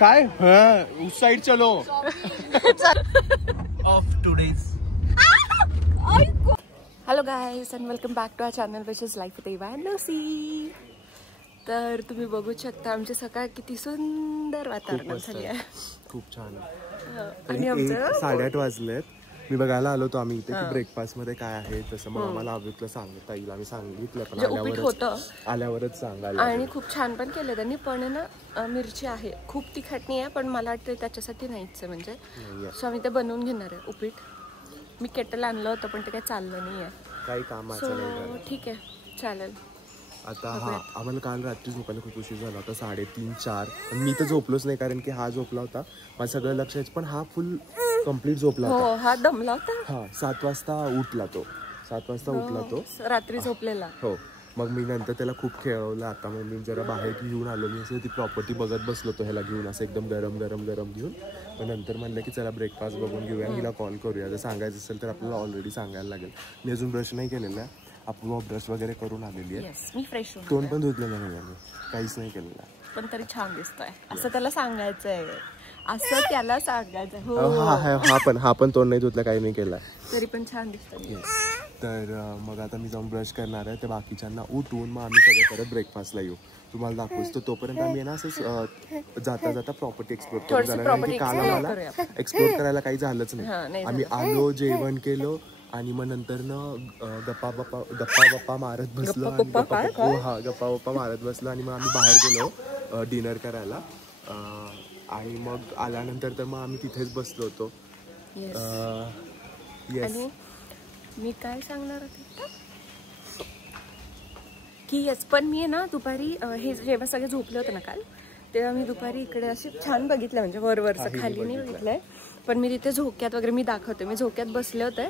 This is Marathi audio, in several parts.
काय उस साइड चलो of today's. Hello guys and welcome back to our channel which is life with Eva and Lucy. तर तुम्ही बघू शकता आमची सकाळ किती सुंदर वातावरण झाली आहे. खूप छान. आणि आमचं 8:30 वाजलेत. मी बघायला आलो होतो आम्ही इथे की ब्रेकफास्ट मध्ये काय आहे तसं. मग आम्हाला आविकला सांगता येईल. आम्ही सांगितलं पण आल्यावरच सांगायला. आणि खूप छान पण केलं त्यांनी. पण ना मिरची आहे खूप तिखट नाही आहे पण मला वाटतं त्याच्यासाठी नाहीच आहे म्हणजे. सो आम्ही ते बनवून घेणार आहे उपीट. मी केटल आणलं होतं पण ते काही चाललं नाही आहे. काही कामाचं नाही. ठीक आहे चालेल. आता आम्हाला काल रात्री झोपायला खूप उशीर झाला होता. 3:30 4. पण मी तर झोपलोच नाही कारण की हा झोपला होता. माझं सगळं लक्ष यायचं पण हा फुल कम्प्लीट झोपला होता. हा दमला होता. हा 7 वाजता उठला तो. 7 वाजता उठला तो रात्री झोपलेला. हो. मग मी नंतर त्याला खूप खेळवलं. आता मग मी जरा बाहेर घेऊन आलो. मी असं ती प्रॉपर्टी बघत बसलो तो ह्याला घेऊन असं एकदम गरम गरम गरम घेऊन. मग नंतर म्हणलं की चला ब्रेकफास्ट बघून घेऊया. हिला कॉल करूया. जर सांगायचं असेल तर आपल्याला ऑलरेडी सांगायला लागेल. मी अजून ब्रश नाही केलेला आहे. आपण ब्रश वगैरे करून आलेली आहे. मी फ्रेश तोंड पण धुतलेलं नाही मी. काहीच नाही केलेलं. पण तरी छान दिसतोय असं त्याला सांगायचंय. असं त्याला सांगायचं. हा पण तोंड नाही धुतलं काही नाही केलं तरी पण छान दिसतोय. तर मग आता मी जाऊन ब्रश करणार आहे. ते बाकीच्यांना उठवून मग आम्ही सगळे परत ब्रेकफास्टला येऊ. तुम्हाला दाखवूच. तर तोपर्यंत आम्ही ना असंच जाता जाता प्रॉपर्टी एक्सप्लोर करून झालं. काल आम्हाला एक्सप्लोर करायला काही झालंच नाही. आम्ही आलो जेवण केलो आणि मग नंतर ना गप्पा बप्पा मारत बसलो. गप्पा बप्पा मारत बसलो आणि मग आम्ही बाहेर गेलो डिनर करायला. आणि मग आल्यानंतर तर मग आम्ही तिथेच बसलो होतो. आणि मी काय सांगणार होते की येस पण मी ना दुपारी हे जेव्हा सगळे झोपले होते ना काल तेव्हा मी दुपारी इकडे असे छान बघितलं म्हणजे वरवरचं खाली नाही बघितलंय. पण मी तिथे झोक्यात वगैरे मी दाखवते. मी झोक्यात बसले होते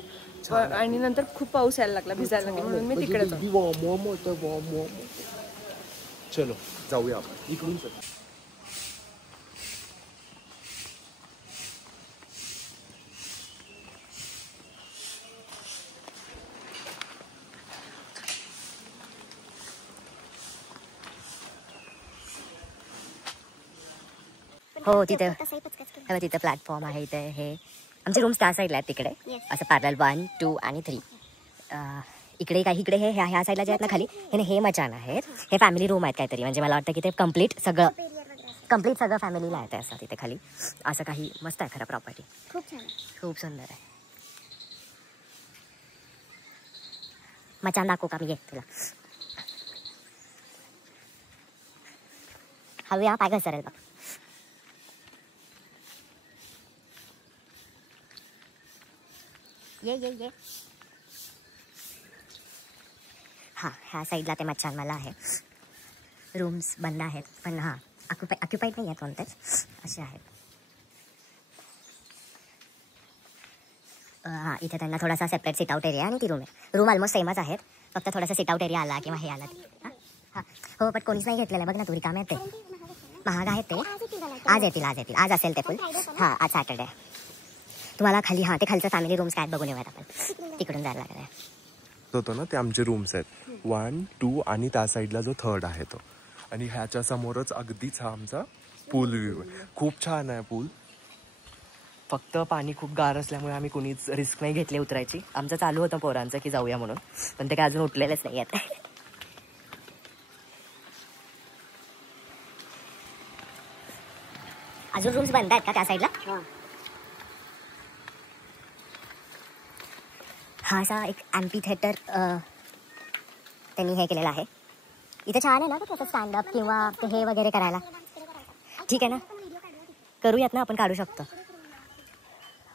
आणि नंतर खूप पाऊस यायला लागला भिजायला लागला म्हणून मी तिकडे चलो जाऊया आपण इकडून. हो तिथे तिथे प्लॅटफॉर्म आहे. इथे हे आमचे रूम्स त्या साईडला आहेत तिकडे असं पॅरल 1 2 आणि 3. इकडे हे ह्या साईडला जे आहेत ना खाली हे मचान आहेत. हे फॅमिली रूम आहेत काहीतरी म्हणजे मला वाटतं की ते कम्प्लीट सगळं फॅमिलीला आहे असं तिथे खाली. असं काही मस्त आहे खरं प्रॉपर्टी. खूप सुंदर आहे. मचान दाखवू का मी तुला. हवे पाय घसरेल बघ. ये हां ह्या साईडला ते मच्छान मला आहे. रूम्स बंद आहेत पण हां ऑक्युपाईड नाही आहेत कोणतेच असे आहेत. हां इथे त्यांना थोडासा सेपरेट सिट आउट एरिया आणि ती रूम आहे. रूम ऑलमोस्ट सेमच आहेत फक्त थोडासा सिट आउट एरिया आला किंवा हे आला. हां हो पण कोणीच नाही घेतलेलं बघ ना. तू रिकामे आहेत ते महाग आहेत ते. आज येतील आज असेल ते फुल. हां आज सॅटर्डे. तुम्हाला खाली ते खालचं फॅमिली रूम्स काय बघून येऊयात आपण. तिकडून जायला लागलं होतो ना. ते आमचे रूम्स आहेत 1 2 आणि त्या साईडला जो 3rd आहे तो. आणि ह्याच्या समोरच अगदीच हा आमचा पूल व्ह्यू आहे. खूप छान आहे पूल. फक्त पाणी खूप गार असल्यामुळे आम्ही कुणीच रिस्क नाही घेतली उतरायची. आमचं चालू होतं पोरांचं की जाऊया म्हणून पण ते काय अजून उठलेलेच नाही आहेत. अजून रूम्स बंद आहेत का त्या साईडला. हा असा एक ॲम्पी थिएटर त्यांनी हे केलेलं आहे. इथे छान आहे ना तसं स्टँडअप किंवा ते हे वगैरे करायला. ठीक आहे ना करूयात ना आपण काढू शकतो.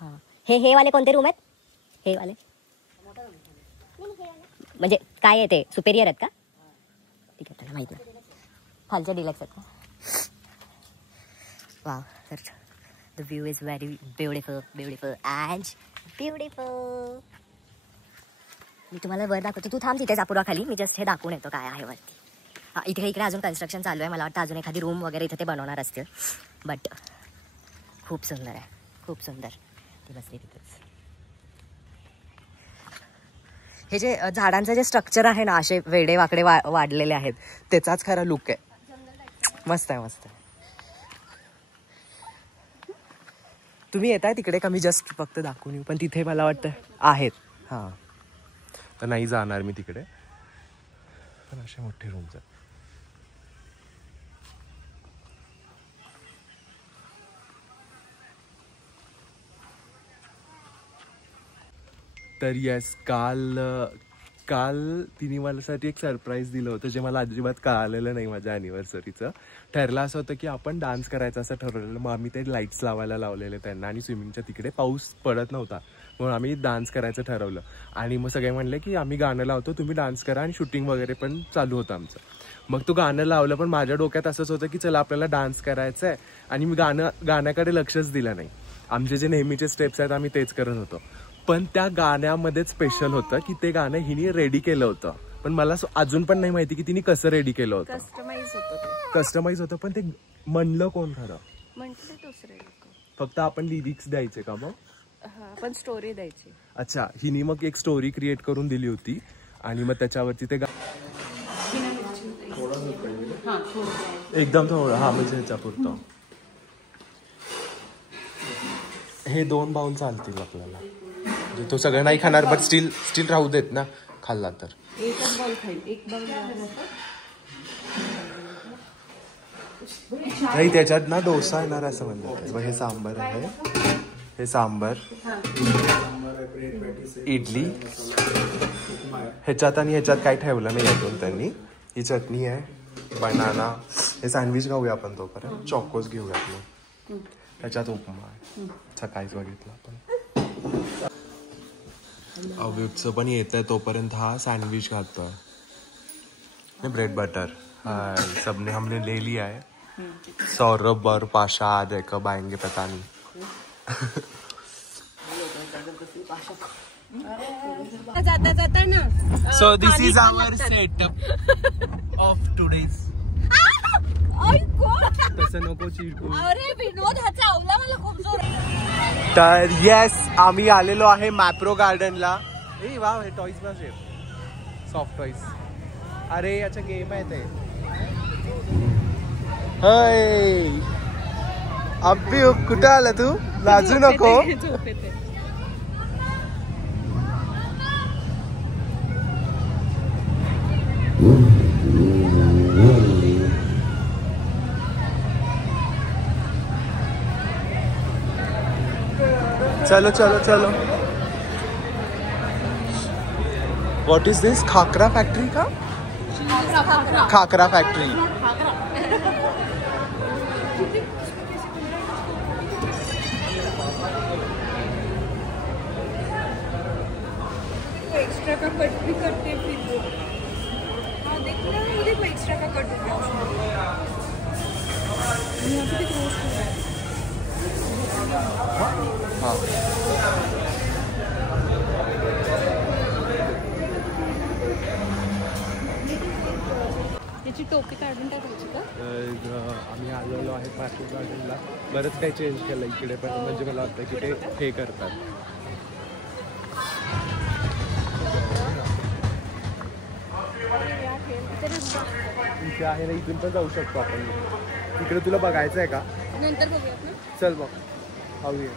हां हे वाले कोणते रूम आहेत. हे वाले म्हणजे काय आहे ते सुपेरियर आहेत का. ठीक आहे त्याला माहीत नाही. खालचे डिलक्स आहेत का. वाव तर the view is very beautiful and beautiful. मी तुम्हाला वर दाखवतो. तू थांब तिथे जापुरा खाली. मी जस्ट हे दाखवून येतो काय आहे वरती. हां इकडे अजून कन्स्ट्रक्शन चालू आहे. मला वाटतं अजून एखादी रूम वगैरे इथे ते बनवणार असतील. बट खूप सुंदर आहे खूप सुंदर. ती बसली तिथेच. हे जे झाडांचं जे स्ट्रक्चर आहे ना, असे वेडे वाकडे वाढलेले आहेत, त्याचाच खरा लुक आहे. मस्त आहे, मस्त आहे. तुम्ही येताय तिकडे का? मी जस्ट फक्त दाखवून येऊ, पण तिथे मला वाटतं आहेत. हां, तर नाही जाणार मी तिकडे, पण असे मोठे रूम्स आहेत. तर येस, काल तिने मलासाठी एक सरप्राईज दिलं होतं, जे मला अजिबात कळालेलं नाही माझ्या ॲनिव्हर्सरीचं. ठरलं असं होतं की आपण डान्स करायचं असं ठरवलेलं. मग आम्ही ते लाईट्स लावायला लावलेले त्यांना, आणि स्विमिंगच्या तिकडे पाऊस पडत नव्हता, म्हणून आम्ही डान्स करायचं ठरवलं. आणि मग सगळे म्हणले की आम्ही गाणं लावतो, तुम्ही डान्स करा, आणि शूटिंग वगैरे पण चालू होतं आमचं. मग तो गाणं लावलं, पण माझ्या डोक्यात असंच होतं की चला आपल्याला डान्स करायचं आहे, आणि मी गाण्याकडे लक्षच दिलं नाही. आमचे जे नेहमीचे स्टेप्स आहेत आम्ही तेच करत होतो. पण त्या गाण्यामध्येच स्पेशल होतं की ते गाणं हिने रेडी केलं होतं, पण मला अजून पण नाही माहिती की तिने कसं रेडी केलं होतं. कस्टमाइज होतं, पण ते म्हणलं कोण खरं? म्हटलं दुसरे लोक. फक्त आपण लिरिक्स द्यायचे का मग? पण स्टोरी द्यायची. अच्छा, हिने मग एक स्टोरी क्रिएट करून दिली होती, आणि मग त्याच्यावरती ते एकदम थोडं, हा म्हणजे ह्याच्या पुरतं. हे 2 बाउल चालतील आपल्याला, म्हणजे तो सगळं नाही खाणार, बट स्टील राहू देत ना खाल्ला तर. एकच बाउल खाईल, एक बाउल नाही, त्याच्यात ना डोसा येणार असं म्हणतात. हे सांबर आहे, हे सांबर, इडली ह्याच्यात, आणि ह्याच्यात काही ठेवलं नाही अजून त्यांनी. ही चटणी आहे, बनाना. हे सँडविच खाऊया आपण तोपर्यंत, चॉकोस घेऊया आपण. ह्याच्यात उपमा आहे, सकाळीच बघितलं आपण. अव्युक्तचं पण येत आहे तोपर्यंत हा सँडविच खातोय, ब्रेड बटर. सबने हमने ले लिया है. सौरभ और पाशा आ जाए, कब आएंगे पता नहीं. जाता जाता ना. So this is our setup of today's. तसं नको चिडकू. अरे विनोद, हा चावला मला खूप जोर. तर येस, आम्ही आलेलो आहे मॅप्रो गार्डनला. ए वाव, हे टॉईज बस आहे, सॉफ्ट टॉईज. अरे अच्छा, गेम आहे ते. हय, अब्बी कुठं आला तू? लाजू नको. चलो चलो चलो. What is this? Khakhra factory का? खाकरा फॅक्टरी. एक्स्ट्रा का कट भी करते फिर. हाँ देखो ना, वो देखो एक्स्ट्रा का कट हो गया. यहाँ पे भी रोस्ट हो रहा है. हाँ, याची टोपी काढून टाकायची का? आम्ही आलेलो आहे मॅप्रो गार्डनला. बरंच काही चेंज केलं इकडे पण, म्हणजे मला वाटतं की ते हे करतात. इथे आहे ना, इथून पण जाऊ शकतो आपण. इकडे तुला बघायचं आहे का? नंतर बघूया ना. चल बघ, पाहूया.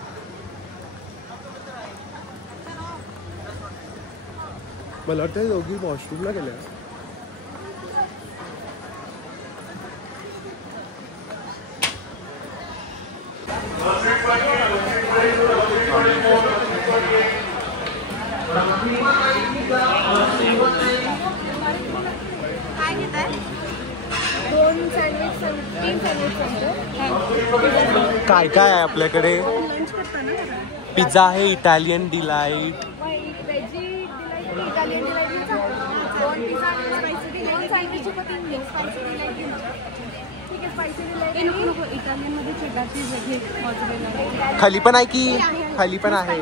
मला वाटतं दोघी वॉशरूमला गेल्या. काय काय आहे आपल्याकडे? पिझ्झा आहे, इटालियन डिलाइट. खाली पण आहे की? खाली पण आहे,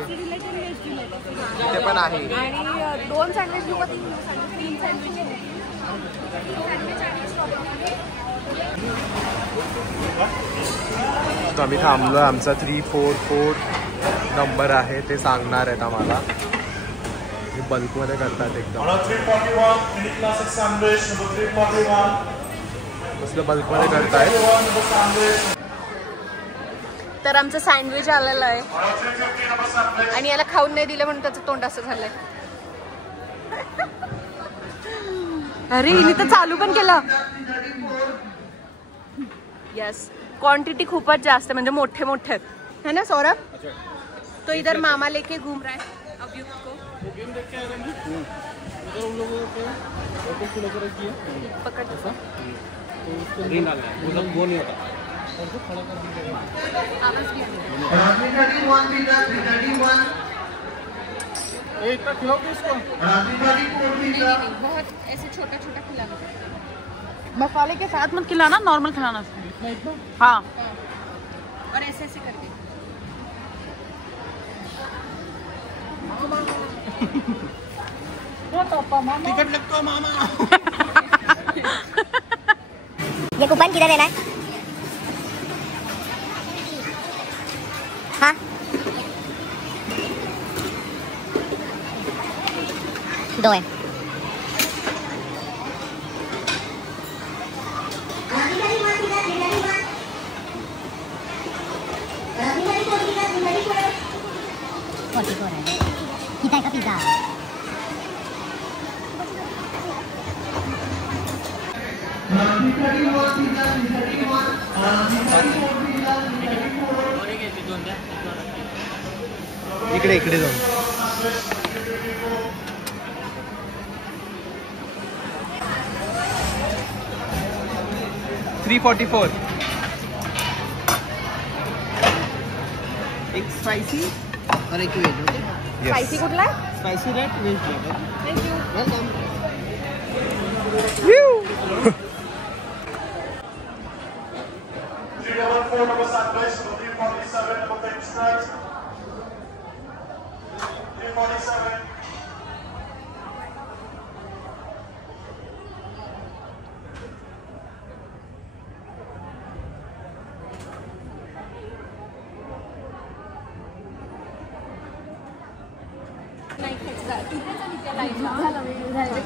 ते पण आहे. आणि 2 सँडविच घेऊ का 3 सँडविच? आम्ही थांबलो. आमचा 344 नंबर आहे, ते सांगणार आहेत आम्हाला. बल्कमध्ये करतात एकदम. मस्त बल्कमध्ये करतायत. तर आमचं सँडविच आलेलं आहे आणि याला खाऊन नाही दिलं म्हणून त्याचं तोंड असं झालंय. अरे हिने तर चालू पण केलं. यस, क्वांटिटी खूपच जास्त म्हणजे मोठे मोठे आहेत है ना सौरभ. तो इधर मामा लेके घूम रहा है अभियुक्त को. पकड़ बहुत ऐसे छोटा छोटा खिलाना. मसाले के साथ मत खिलाना, नॉर्मल खिलाना. हाँ और ऐसे ऐसे करके. टिकट लगता मामा. ये कूपन किधर देना है? हाँ, दो है. कितना का पिज्जा? इकडे इकडे जाऊन. $344. एक स्पाइसी और एक वेज. स्पाइसी कुठला आहे? Spicy red, veg red. Thank you. Welcome.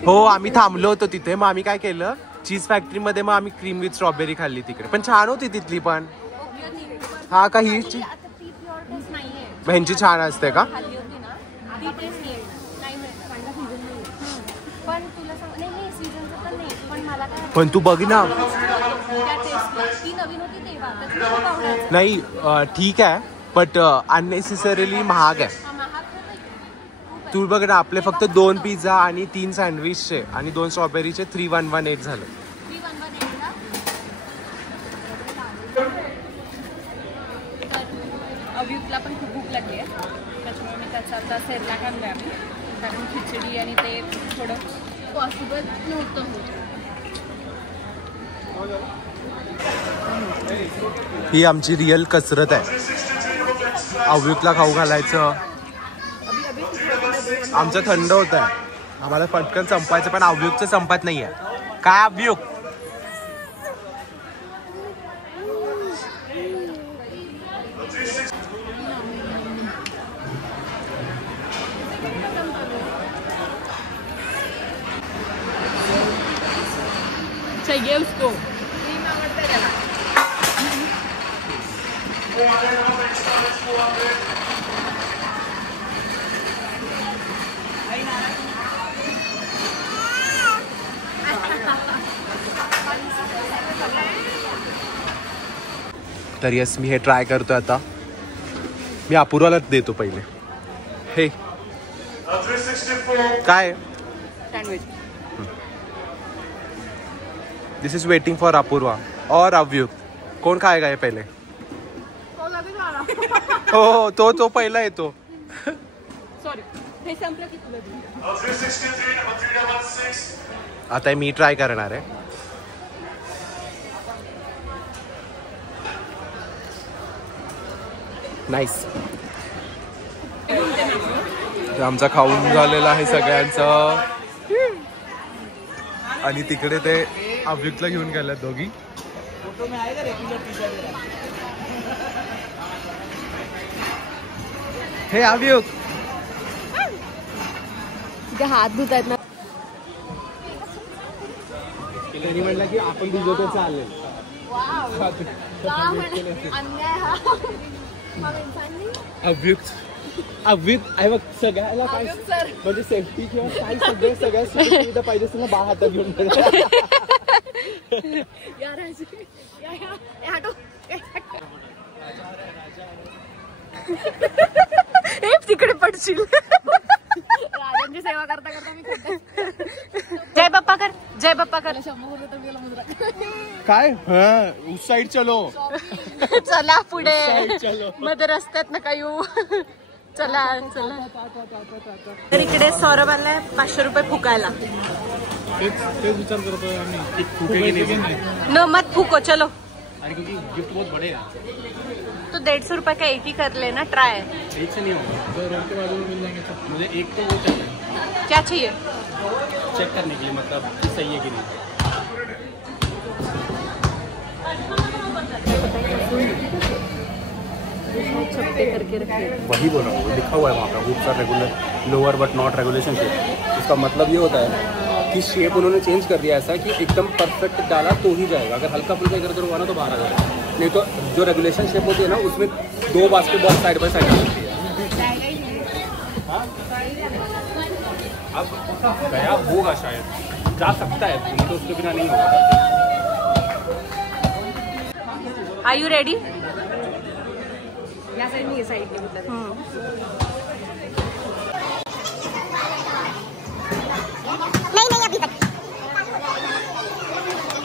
हो आम्ही थांबलो होतो तिथे. मग आम्ही काय केलं, चीज फॅक्टरी मध्ये मग आम्ही क्रीम विथ स्ट्रॉबेरी खाल्ली तिकडे. पण छान होती तिथली पण. हा का ही ह्यांची छान असते का? पण तू बघ ना. नाही ठीक आहे बट अननेसेसरीली महाग आहे. तू बघ ना, आपले फक्त 2 पिझ्झा आणि 3 सँडविचचे आणि 2 स्ट्रॉबेरीचे 3118 झाले. अभियुक्तला पण खूप भूक लागली आहे त्याच्यामुळे मी त्याचा आता सेरलॅक आणलाय आम्ही. कारण खिचडी आणि ते थोडं पॉसिबल नव्हतं. ही आमची रिअल कसरत आहे. अभियुक्तला खाऊ घालायचं. आमचं थंड होत आहे, आम्हाला पटकन संपायचं, पण अभियुक्तचं संपत नाहीये. काय अभियुक्त? चाहिए उसको. तर यस, मी हे ट्राय करतोय आता. मी अपूर्वाला देतो पहिले. हे काय? Sandwich. This is waiting for Apurva और अव्युक्त. कोण खाएगा हे पहिले? हो तो पहिला येतो. सॉरी, हे संपलं की तुला देऊ. आता मी ट्राय करणार आहे. नाईस. आमचा खाऊन झालेला आहे सगळ्यांचं. आणि तिकडे ते अभियुक्तला घेऊन गेल्यात दोघी. हे अभियुक्त तिथे हात धुतायत ना. त्यांनी म्हटलं की आपण तुझं तर चालेल. अव्युक्त आहे बघ. सगळ्याला काय म्हणजे सेफ्टी किंवा काय सगळ्या सुविधा पाहिजे असेल ना बाळ हातात घेऊन. तिकडे पडशील. राजांची सेवा करता करता मी जय बाप्पा कर, जय बाप्पा कर. काय उस साईड चलो. चला पुढे मध्ये रस्त्यात नका येऊ. चला चला. तर इकडे सौरभ आलाय 500 रुपये फुकायला. विचार करतोय आम्ही न मत फुको चलो. अरे क्योंकि गिफ्ट बहुत बड़े हैं तो 150 रुपए का एक ही कर लेना. ट्राई एक से नहीं होगा. 2 रोड के बाद मिल जाएंगे. मुझे एक तो वो चाहिए. क्या चाहिए? चेक करने के लिए मतलब सही है कि नहीं. वही बोला वो लिखा हुआ है वहाँ पे hooks are regular lower but not regulation shape. इसका मतलब ये होता है कि शेप उन्होंने चेंज कर दिया ऐसा कि एकदम परफेक्ट डाला तो ही जाएगा. अगर हल्का फुल्का इधर उधर हुआ ना तो बाहर आ जाएगा. नहीं तो जो रेगुलेशन शेप होती है ना उसमें 2 बास्केटबॉल साइड बाय साइड आ सकती है. अब गया होगा शायद, जा सकता है, नहीं तो उसके बिना नहीं होगा. Are you ready? या साइड नहीं, ये साइड नहीं मतलब. नहीं अभी तक.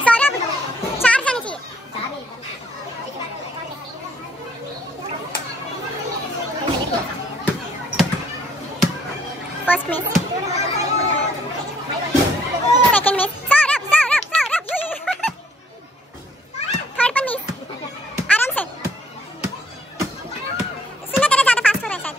सौरभ 4 जाने चाहिए. First miss, second miss. Saurabh third पर मिस. आराम से. सुनना तेरा ज्यादा फास्ट हो रहा है शायद.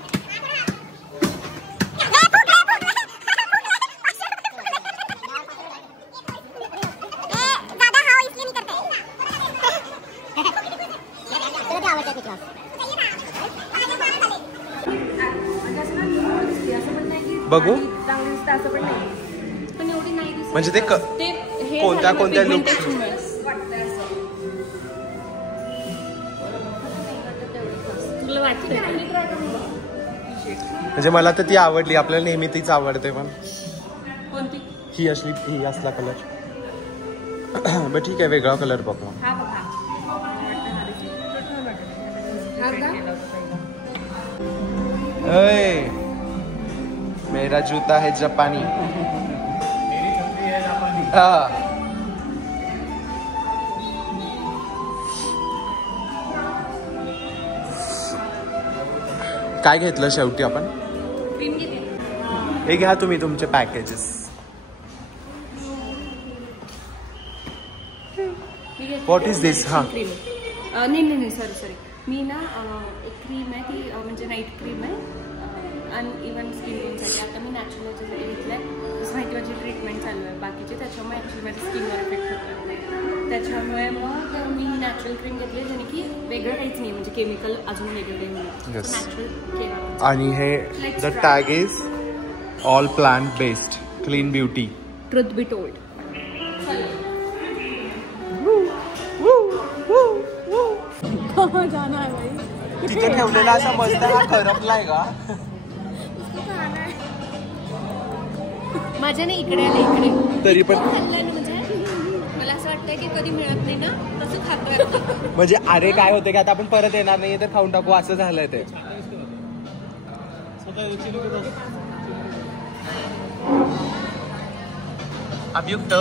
बघू असं पण नाही, पण एवढी नाही दिसत. म्हणजे ते कोणत्या लुक. तुला वाटतं म्हणजे मला तर ती आवडली. आपल्याला नेहमी तीच आवडते. पण कोणती? ही असला कलर. बट ठीक आहे, वेगळा कलर बघू. हा बघा. मेरा जूता है जापानी. काय घेतलं शेवटी आपण? क्रीम घेते. हे घ्या तुम्ही तुमचे पॅकेजेस. व्हॉट इज दिस? हा नाही सॉरी मी ना एक क्रीम आहे ती म्हणजे नाईट क्रीम आहे अनइव्हन स्किन टोनसाठी. आता मी नॅचरलसाठी घेतलं आहे. जसं माहिती माझी ट्रीटमेंट चालू आहे बाकीचे, त्याच्यामुळे ॲक्च्युली माझ्या स्किनवर इफेक्ट होतो. त्याच्यामुळे मग मी नॅचरल क्रीम घेतली ज्याने की वेगळं काहीच नाही, म्हणजे केमिकल अजून वेगळं काही नाही. नॅचरल केलं. आणि हे the tag is all plant based clean beauty. Truth be told. जाना है भाई. तिथे ठेवलेला असा मस्त हा करपलाय का? माझ्या नाही इकडे आलं इकडे. तरी पण म्हणजे मला असं वाटतं की कधी मिळत नाही ना तसं खातोय. म्हणजे अरे काय होते की आता आपण परत येणार नाही तर खाऊन टाकू असं झालंय ते. अभियुक्त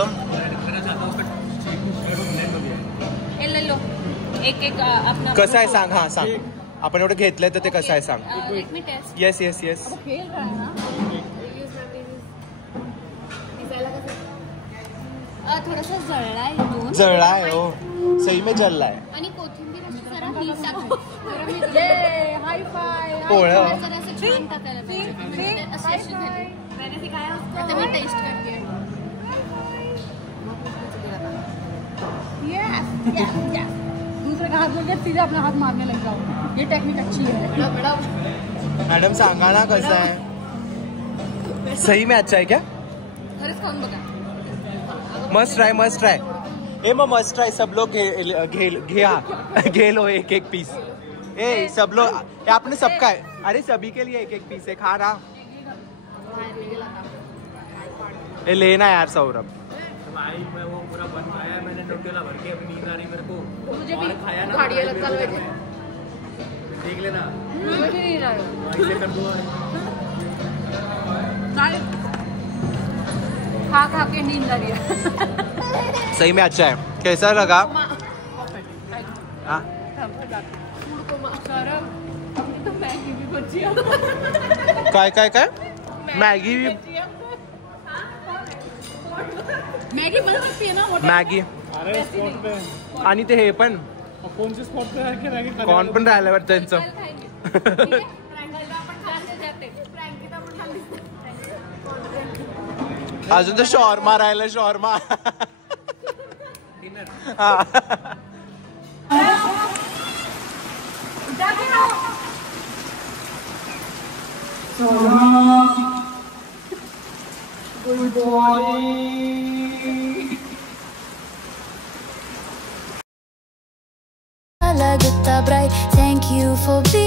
एक अपना कसं आहे सांग. हा सांग, आपण एवढं घेतलंय तर ते कसं आहे सांग. Let me test. येस. खेल रहा है ना. थोडासा जळला आहे. जळला आहे हो, सही में जळला आहे. आणि कोथिंबीर अशी जरा मीठ टाकू. हाय फाय. पोळं जरा असं छान टाकायला पाहिजे. आता मी टेस्ट करते. दूसरे का हाथ लेके सीधे अपना हाथ मारने लग जाओ. ये टेक्निक अच्छी है. मॅडम सांगा ना कसं आहे. सही में अच्छा है क्या? मस्ट ट्राय ए मग मस्ट ट्राय. सब लोग घे लो एक पीस. ए सब लोग आपने सबका है. अरे सभी के लिए एक पीस है. खा रहा ए लेना यार सौरभ. भाई मैं वो पूरा बन खाया मैंने टोटला भर के. अब नींद आ रही मेरे को. मुझे भी खाया ना खाड़िया लगता है. देख लेना मुझे नहीं रहा. ऐसे कर दूंगा. खा के नींद आ रही है. सही में अच्छा है. कैसा लगा? हाँ काय मॅगी बनवते ना. मॅगी आणि ते हे पण कोणच्या स्पॉट पे कॉर्न पण राहिल्यावर त्यांचं. अजून तर शॉर्मा राहिलं. Shawarma Good boy. Thank you for being